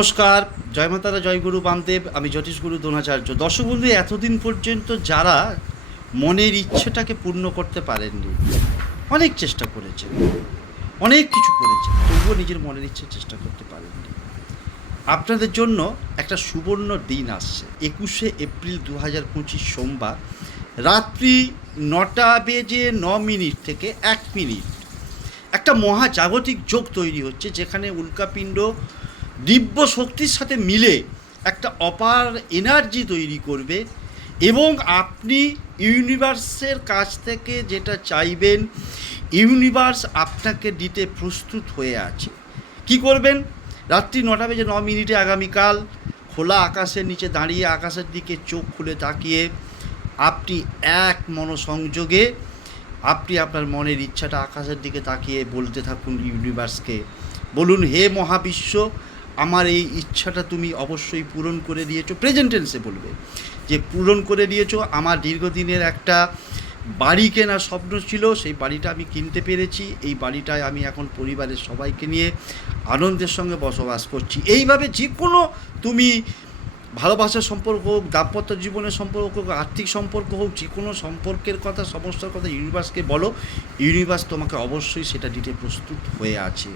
নমস্কার, জয় মাতারা, জয় গুরু বামদেব। আমি জ্যোতিষ গুরু দ্রোণাচার্য। দর্শক বন্ধু, এতদিন পর্যন্ত যারা মনের ইচ্ছেটাকে পূর্ণ করতে পারেননি, অনেক চেষ্টা করেছেন, অনেক কিছু করেছেন, তবুও নিজের মনের ইচ্ছে চেষ্টা করতে পারেননি, আপনাদের জন্য একটা সুবর্ণ দিন আসছে। 21শে এপ্রিল 2025 সোমবার রাত্রি 9:09 থেকে 1 মিনিট একটা মহাজাগতিক যোগ তৈরি হচ্ছে, যেখানে উল্কাপিণ্ড দিব্য শক্তির সাথে মিলে একটা অপার এনার্জি তৈরি করবে এবং আপনি ইউনিভার্সের কাছ থেকে যেটা চাইবেন ইউনিভার্স আপনাকে দিতে প্রস্তুত হয়ে আছে। কি করবেন? রাত্রি 9:09 আগামীকাল খোলা আকাশের নিচে দাঁড়িয়ে আকাশের দিকে চোখ খুলে তাকিয়ে আপনি এক মনোসংযোগে আপনি আপনার মনের ইচ্ছাটা আকাশের দিকে তাকিয়ে বলতে থাকুন ইউনিভার্সকে। বলুন, হে মহাবিশ্ব, আমার এই ইচ্ছাটা তুমি অবশ্যই পূরণ করে দিয়েছো। প্রেজেন্ট টেন্সে বলবে যে পূরণ করে দিয়েছো। আমার দীর্ঘদিনের একটা বাড়ি কেনার স্বপ্ন ছিল, সেই বাড়িটা আমি কিনতে পেরেছি। এই বাড়িটায় আমি এখন পরিবারের সবাইকে নিয়ে আনন্দের সঙ্গে বসবাস করছি। এইভাবে যে কোনো তুমি ভালোবাসার সম্পর্ক হোক, দাম্পত্য জীবনের সম্পর্ক হোক, আর্থিক সম্পর্ক হোক, যে কোনো সম্পর্কের কথা, সমস্যার কথা ইউনিভার্সকে বলো। ইউনিভার্স তোমাকে অবশ্যই সেটা দিতে প্রস্তুত হয়ে আছে।